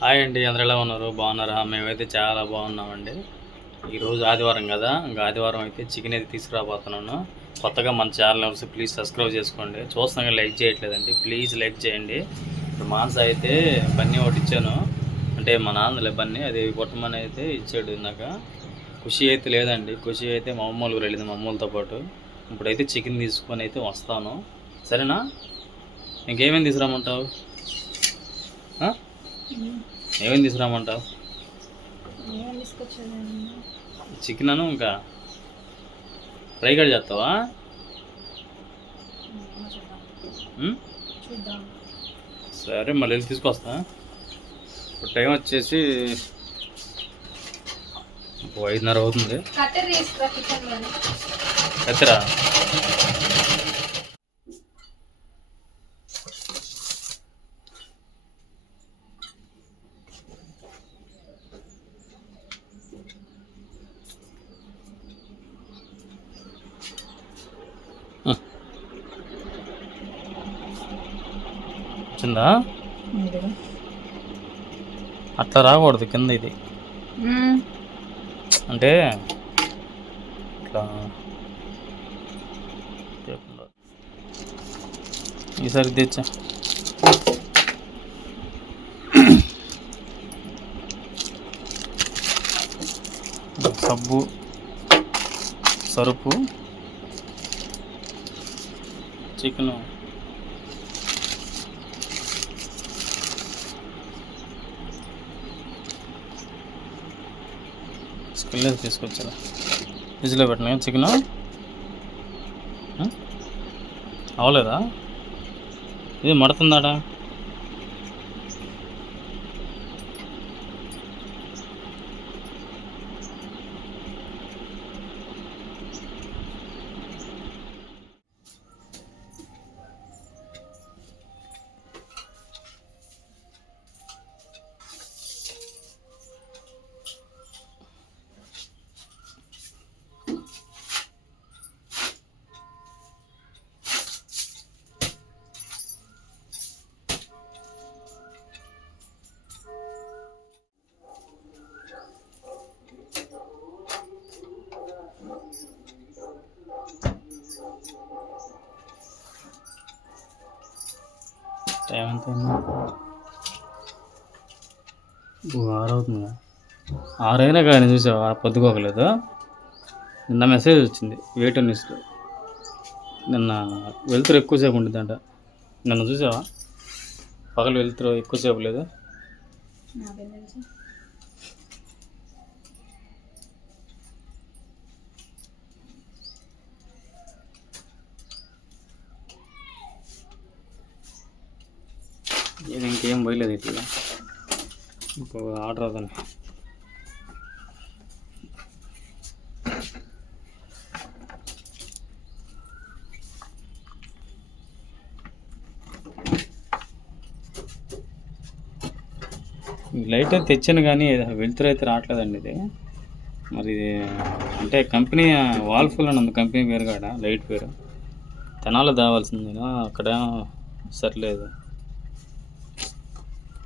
Hi అండి అందరు ఎలా ఉన్నారు? బాగున్నారా? మేమైతే చాలా బాగున్నామండి. ఈరోజు ఆదివారం కదా ఇంకా ఆదివారం అయితే చికెన్ అయితే తీసుకురాబోతున్నాను. కొత్తగా మన ఛానల్ ఎవరు ప్లీజ్ సబ్స్క్రైబ్ చేసుకోండి. చూస్తున్నాగా లైక్ చేయట్లేదండి. ప్లీజ్ లైక్ చేయండి. ఇప్పుడు మాంస అయితే బన్నీ ఒకటి ఇచ్చాను. అంటే మా నాన్నలే బన్నీ అది కొట్టమని అయితే ఇచ్చాడు ఇందాక. ఖుషి అయితే లేదండి. ఖుషి అయితే మా అమ్మలు వెళ్ళింది మా అమ్మలతో పాటు. ఇప్పుడైతే చికెన్ తీసుకొని అయితే వస్తాను. సరేనా? ఇంకేమేమి తీసుకురామంటావు? ఏమేమి తీసుకురామంటావు? చికెన్ అను ఇంకా ఫ్రై కూడా చేస్తావా? సరే మళ్ళీ వెళ్ళి తీసుకొస్తా. ఇప్పుడు టైం వచ్చేసి ఐదున్నర అవుతుంది. కత్తిరా వచ్చిందా అట్లా రాకూడదు కింద ఇది. అంటే ఇట్లా. ఈసారి తెచ్చా. సబ్బు సరుపు చికెను. స్కిల్లెస్ తీసుకొచ్చారా ఫ్రిడ్జ్లో పెట్టినా చికెన్? అవలేదా? ఇది మడుతుందాడా? టైం ఎంత అయింది? ఓ, ఆరు అయినా ఆరైనా కానీ చూసావా? పొద్దుకోకలేదు. నిన్న మెసేజ్ వచ్చింది వెయిట్ న్యూస్లో నిన్న వెళ్తురు ఎక్కువసేపు ఉంటుందంట. నిన్న చూసావా? పగలు వెళ్తురు ఎక్కువసేపు లేదు. ఇది ఇంకేం పోయలేదు ఇట్లా ఇప్పుడు ఆర్డర్ అవుతాను లైట్ అయితే తెచ్చాను కానీ వెలుతురు అయితే రావట్లేదండి ఇది మరి ఇది అంటే కంపెనీ వాల్ఫుల్ అని ఉంది కంపెనీ పేరు కాడ లైట్ పేరు తెనాలి దావాల్సింది అక్కడ సర్లేదు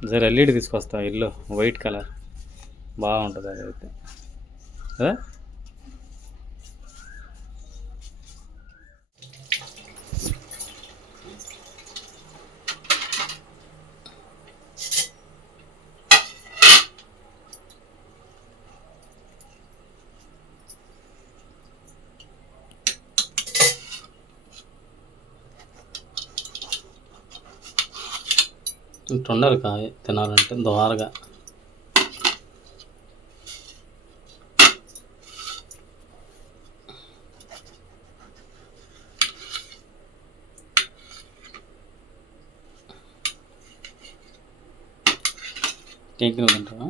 జర ఎల్ఈడి తీసుకొస్తా ఇల్లు వైట్ కలర్ బాగుంటుంది అది అయితే కదా? ఉండాలి కాయ తినాలంటే దోరగా కేక్ తింటావా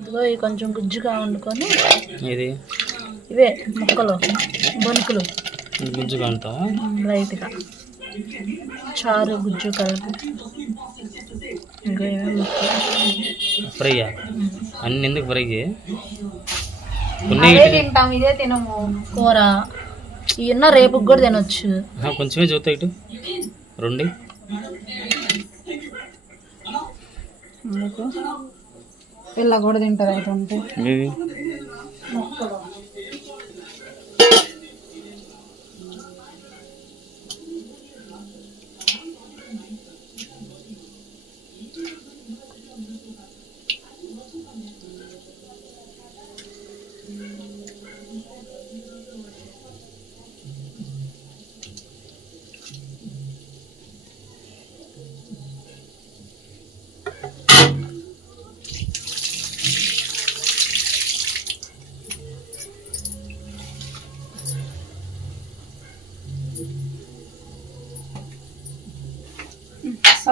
ఇవి కొంచెం గుజ్జుగా వండుకొని ఇది ఇవే ముక్కలు బొనుకులు. గుజ్జుగా ఉంటావా లైట్గా. చారు గుజ్జు కలిపి ఇంకా ఫ్రైయా? అన్ని ఎందుకు ఫ్రై తింటాం ఇదే తినము. కూర. ఇన్న రేపు కూడా తినొచ్చు. కొంచెమే చూస్తా ఇటు. రెండు. ఎందుకు? పిల్ల కూడా తింటారు అయితే ఉంటే.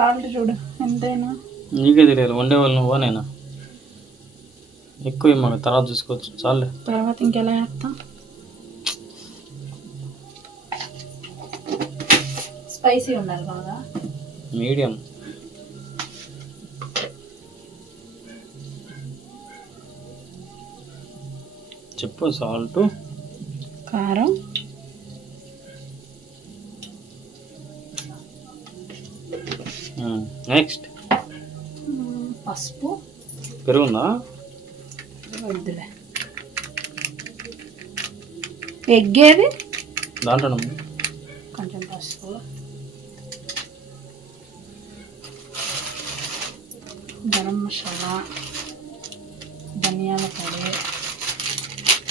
సాల్ట్ చూడు ఎంతైనా. నీకే తెలియదు వండే వాళ్ళు నువ్వా నేనా? ఎక్కువ మాకు తర్వాత చూసుకోవచ్చు చాలే. తర్వాత ఇంకెలా వేస్తాం స్పైసీ ఉండాలి బాగా. మీడియం. చెప్పు సాల్ట్. కారం. నెక్స్ట్ మ్, పసుపు పెరుగుందా వద్దులే ఎగ్గేది దాంట్లో కొంచెం పసుపు గరం మసాలా ధనియాల పొడి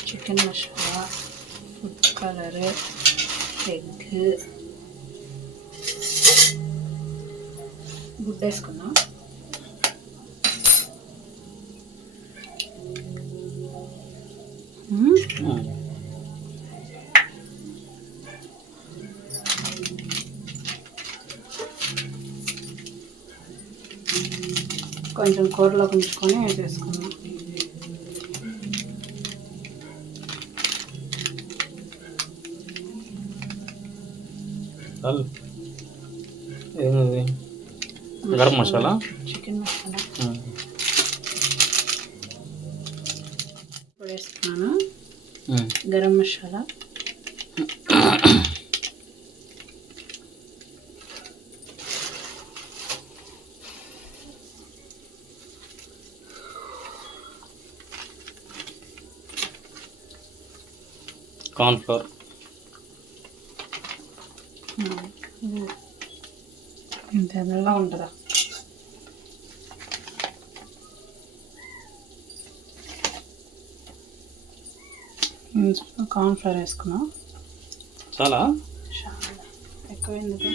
chicken masala food colour egg గుడ్డ వేసుకున్నాం మ్మ్. కొంచెం కూరలో ఉంచుకొని వేసేసుకున్నాం చాలు ఏంది గరం మసాలా? చికెన్ మసాలా. ఇప్పుడు వేసుకున్నాను గరం మసాలా. కార్న్ ఫ్లోర్ ఇంత ఉంటుందా? కార్న్ ఫ్లవర్ వేసుకున్నాం చాలా? ఎక్కువ ఎందుకు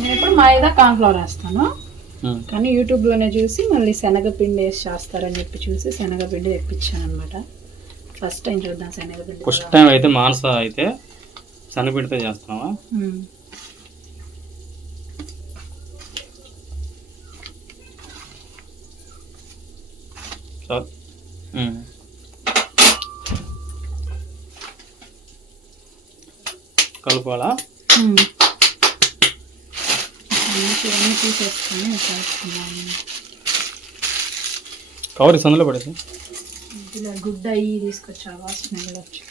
నేను ఎప్పుడు మైదా కార్న్ ఫ్లవర్ వేస్తాను. కానీ యూట్యూబ్లోనే చూసి మళ్ళీ శనగపిండి వేసి చేస్తారని చెప్పి చూసి శనగపిండి తెప్పించాను అనమాట ఫస్ట్ టైం చూద్దాం శనగపిండి. ఫస్ట్ టైం అయితే మానస అయితే శనగపిండితో చేస్తున్నావా. కలుపుకోవాలా? తీసేసుకొని కవర్ సందులో పడేసి ఇలా గుడ్డ అయ్యి తీసుకొచ్చావా స్మెల్ వచ్చి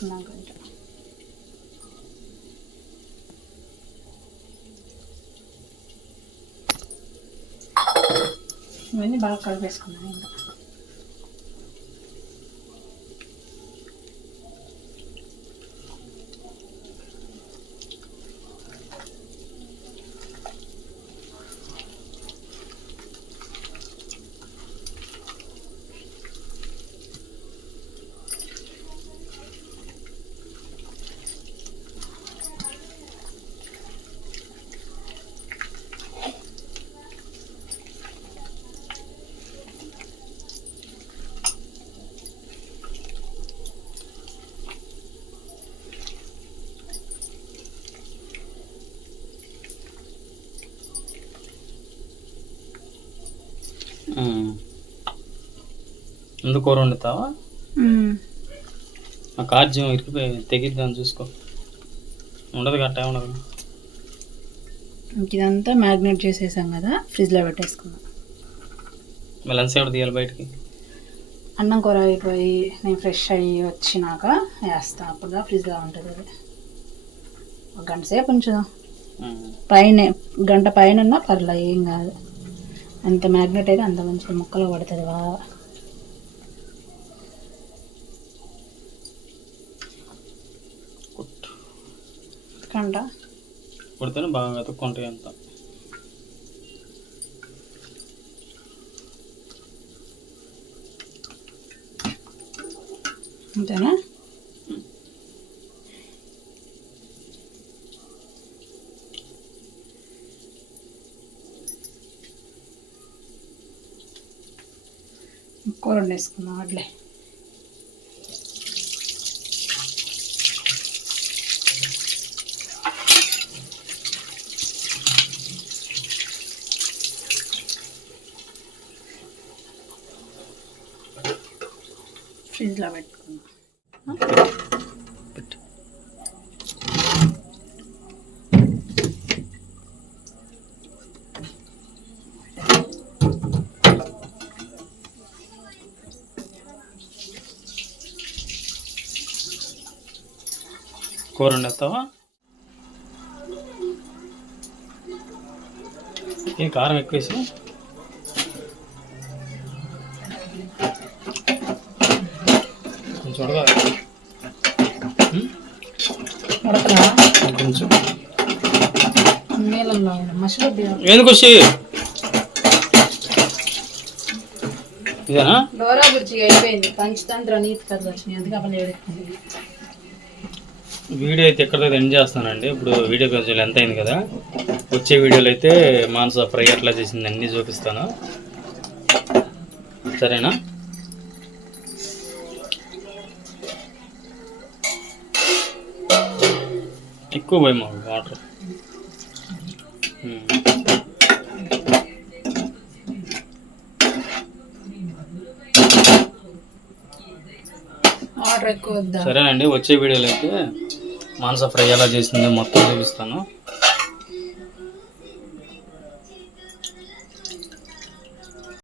వేసుకున్నాం కొంచెం ఇవన్నీ బాగా కలిపేసుకున్నాను ఇంకా. ఎందుకు కూర వండుతావా? ఆ కార్జ్యం ఇరికిపోయి తెగిద్దాం చూసుకో. ఉండదు గట్ట ఉండదు. ఇదంతా మ్యాగ్నేట్ చేసేసాం కదా ఫ్రిడ్జ్లో పెట్టేసుకున్నాం. మళ్ళీ ఎంతసేపు తీయాలి బయటికి? అన్నం కూర అయిపోయి నేను ఫ్రెష్ అయ్యి వచ్చినాక వేస్తాను అప్పుడు ఫ్రిడ్జ్లో ఉంటుంది అది. ఒక గంట సేపు ఉంచుదాం. పైన గంట పైన ఉన్నా పర్లే ఏం కాదు. అంత మ్యాగ్నెట్ అయితే అంత మంచిగా ముక్కలో పడుతుంది బాగా. గంట కుడితేనే బాగా వెతుక్కుంటాయి అంత అంతేనా? కూర వండేసుకుందాం అట్లే ఫ్రిడ్జ్లో పెట్టుకుందాం కూర వండుతావా ఏ కారం ఎక్కువేసి ఉడకరా కొంచెం నీళ్ళల్లో మసిలి ఎందుకు వచ్చి ఇదేనా? డోరా బుర్జీ అయిపోయింది. పంచతంత్ర నీతి కథలు వచ్చినాయి అందుకే అప్పుడు ఏడుస్తుంది వీడియో అయితే ఎక్కడితో ఎండ్ చేస్తానండి. ఇప్పుడు వీడియో కొంచెం లెంత్ అయింది కదా? వచ్చే వీడియోలో అయితే మానస ఫ్రై ఎట్లా చేసింది. అన్నీ చూపిస్తాను. సరేనా? ఎక్కువ పోయి మాకు వాటర్ సరేనండి వచ్చే వీడియోలో అయితే మానస ఫ్రై ఎలా చేసిందో మొత్తం చూపిస్తాను.